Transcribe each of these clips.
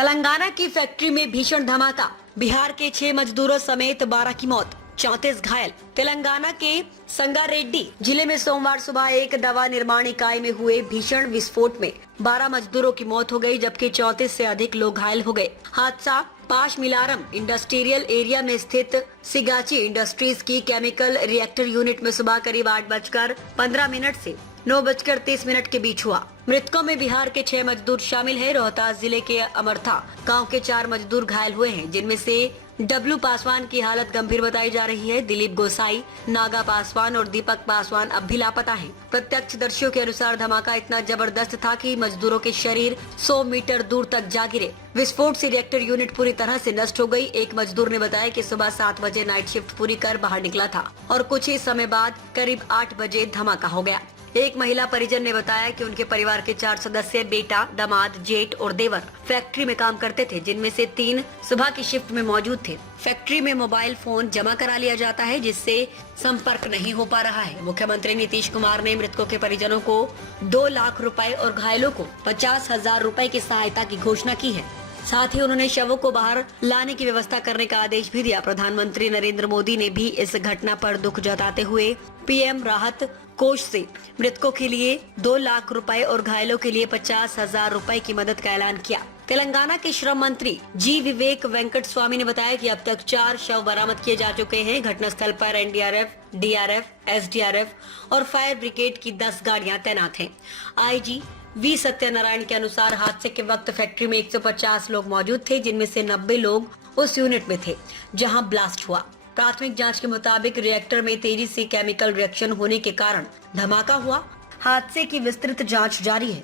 तेलंगाना की फैक्ट्री में भीषण धमाका, बिहार के 6 मजदूरों समेत 12 की मौत, 34 घायल। तेलंगाना के संगारेड्डी जिले में सोमवार सुबह एक दवा निर्माण इकाई में हुए भीषण विस्फोट में 12 मजदूरों की मौत हो गई, जबकि 34 से अधिक लोग घायल हो गए। हादसा पाश मिलारम इंडस्ट्रियल एरिया में स्थित सिगाची इंडस्ट्रीज की केमिकल रिएक्टर यूनिट में सुबह करीब 8:15 से 9:30 के बीच हुआ। मृतकों में बिहार के 6 मजदूर शामिल हैं। रोहतास जिले के अमरथा गांव के 4 मजदूर घायल हुए हैं, जिनमें से डब्लू पासवान की हालत गंभीर बताई जा रही है। दिलीप गोसाई, नागा पासवान और दीपक पासवान अब भी लापता हैं। प्रत्यक्षदर्शियों के अनुसार धमाका इतना जबरदस्त था कि मजदूरों के शरीर 100 मीटर दूर तक जा गिरे। विस्फोट से रिएक्टर यूनिट पूरी तरह से नष्ट हो गई। एक मजदूर ने बताया कि सुबह 7 बजे नाइट शिफ्ट पूरी कर बाहर निकला था और कुछ ही समय बाद करीब 8 बजे धमाका हो गया। एक महिला परिजन ने बताया कि उनके परिवार के 4 सदस्य बेटा, दामाद, जेठ और देवर फैक्ट्री में काम करते थे, जिनमें से 3 सुबह की शिफ्ट में मौजूद थे। फैक्ट्री में मोबाइल फोन जमा करा लिया जाता है, जिससे संपर्क नहीं हो पा रहा है। मुख्यमंत्री नीतीश कुमार ने मृतकों के परिजनों को 2 लाख रुपए और घायलों को 50,000 रुपए की सहायता की घोषणा की है। साथ ही उन्होंने शवों को बाहर लाने की व्यवस्था करने का आदेश भी दिया। प्रधानमंत्री नरेंद्र मोदी ने भी इस घटना पर दुख जताते हुए पीएम राहत कोष से मृतकों के लिए 2 लाख रुपए और घायलों के लिए 50,000 रुपए की मदद का ऐलान किया। तेलंगाना के श्रम मंत्री जी विवेक वेंकट स्वामी ने बताया कि अब तक 4 शव बरामद किए जा चुके हैं। घटनास्थल पर एनडीआरएफ, डीआरएफ, एसडीआरएफ और फायर ब्रिगेड की 10 गाड़ियां तैनात हैं। आईजी वी सत्यनारायण के अनुसार हादसे के वक्त फैक्ट्री में 150 लोग मौजूद थे, जिनमें से 90 लोग उस यूनिट में थे जहां ब्लास्ट हुआ। प्राथमिक जांच के मुताबिक रिएक्टर में तेजी से केमिकल रिएक्शन होने के कारण धमाका हुआ। हादसे की विस्तृत जांच जारी है।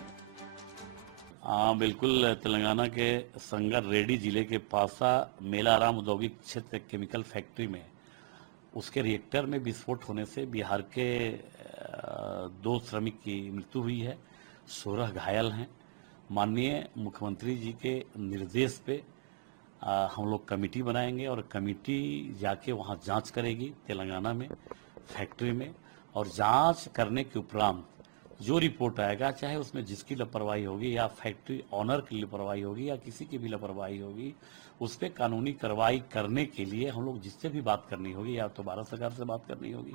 बिल्कुल। तेलंगाना के संगारेड्डी जिले के पासा मेलाराम औद्योगिक क्षेत्र केमिकल फैक्ट्री में उसके रिएक्टर में विस्फोट होने से बिहार के 2 श्रमिक की मृत्यु हुई है, 16 घायल हैं। माननीय मुख्यमंत्री जी के निर्देश पे हम लोग कमेटी बनाएंगे और कमेटी जाके वहाँ जांच करेगी तेलंगाना में फैक्ट्री में, और जांच करने के उपरांत जो रिपोर्ट आएगा, चाहे उसमें जिसकी लापरवाही होगी या फैक्ट्री ऑनर की लापरवाही होगी या किसी की भी लापरवाही होगी, उस पर कानूनी कार्रवाई करने के लिए हम लोग जिससे भी बात करनी होगी, या तो भारत सरकार से बात करनी होगी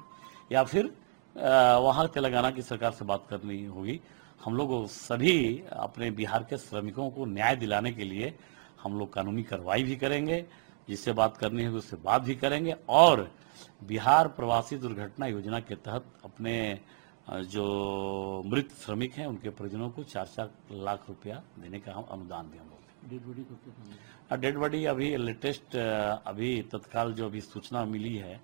या फिर वहाँ तेलंगाना की सरकार से बात करनी होगी। हम लोग सभी अपने बिहार के श्रमिकों को न्याय दिलाने के लिए हम लोग कानूनी कार्रवाई भी करेंगे, जिससे बात करनी होगी उससे बात भी करेंगे, और बिहार प्रवासी दुर्घटना योजना के तहत अपने जो मृत श्रमिक हैं उनके परिजनों को 4-4 लाख रुपया देने का हम अनुदान भी हम लोग। डेड बॉडी अभी लेटेस्ट अभी तत्काल जो अभी सूचना मिली है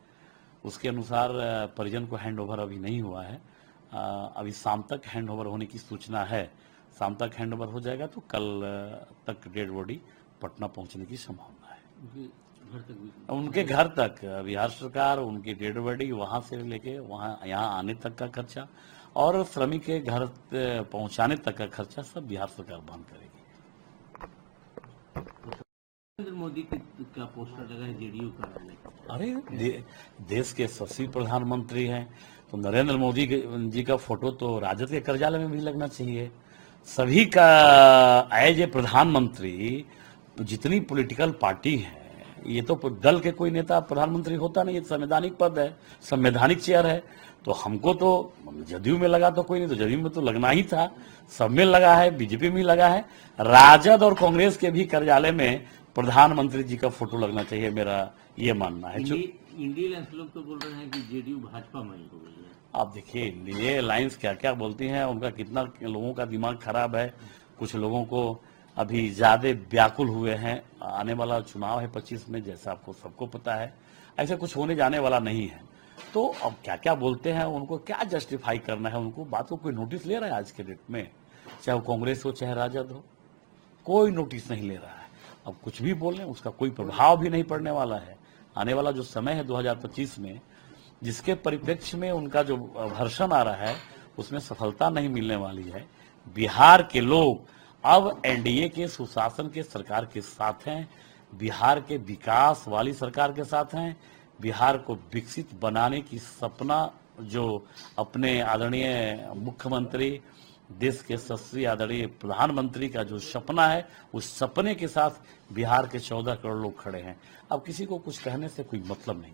उसके अनुसार परिजन को हैंड ओवर अभी नहीं हुआ है। अभी शाम तक हैंड ओवर होने की सूचना है। शाम तक हैंड ओवर हो जाएगा तो कल तक डेड बॉडी पटना पहुंचने की संभावना है। उनके घर तक बिहार सरकार उनकी डेड बॉडी वहां से लेके वहां यहाँ आने तक का खर्चा और श्रमिक के घर पहुंचाने तक का खर्चा सब बिहार सरकार वहन करेगी। नरेंद्र मोदी का पोस्टर लगा है जेडीयू का। अरे देश के यशस्वी प्रधानमंत्री हैं तो नरेंद्र मोदी जी का फोटो तो राजद के कार्यालय में भी लगना चाहिए। सभी का एज ए प्रधानमंत्री जितनी पॉलिटिकल पार्टी है, ये तो दल के कोई नेता प्रधानमंत्री होता नहीं, ये संवैधानिक पद है, संवैधानिक चेयर है। तो हमको तो जदयू में लगा तो कोई नहीं, तो जदयू में तो लगना ही था, सब में लगा है, बीजेपी में लगा है। राजद और कांग्रेस के भी कार्यालय में प्रधानमंत्री जी का फोटो लगना चाहिए, मेरा ये मानना है। इंडिया अलायंस लोग तो बोल रहे हैं कि जेडीयू भाजपा में हो गई है। आप देखिए इंडिया अलायंस क्या क्या बोलती हैं, उनका कितना लोगों का दिमाग खराब है। कुछ लोगों को अभी ज्यादा व्याकुल हुए हैं। आने वाला चुनाव है 25 में, जैसा आपको सबको पता है, ऐसे कुछ होने जाने वाला नहीं है। तो अब क्या क्या बोलते हैं, उनको क्या जस्टिफाई करना है, उनको बात को कोई नोटिस ले रहा है आज के डेट में, चाहे वो कांग्रेस हो चाहे राजद हो, कोई नोटिस नहीं ले रहा है। अब कुछ भी बोल रहे हैं उसका कोई प्रभाव भी नहीं पड़ने वाला है। आने वाला जो समय है 2025 में, जिसके परिप्रेक्ष्य में उनका जो वर्षन आ रहा है उसमें सफलता नहीं मिलने वाली है। बिहार के लोग अब एनडीए के सुशासन के सरकार के साथ हैं, बिहार के विकास वाली सरकार के साथ हैं। बिहार को विकसित बनाने की सपना जो अपने आदरणीय मुख्यमंत्री देश के यशस्वी आदरणीय प्रधानमंत्री का जो सपना है, उस सपने के साथ बिहार के 14 करोड़ लोग खड़े हैं। अब किसी को कुछ कहने से कोई मतलब नहीं।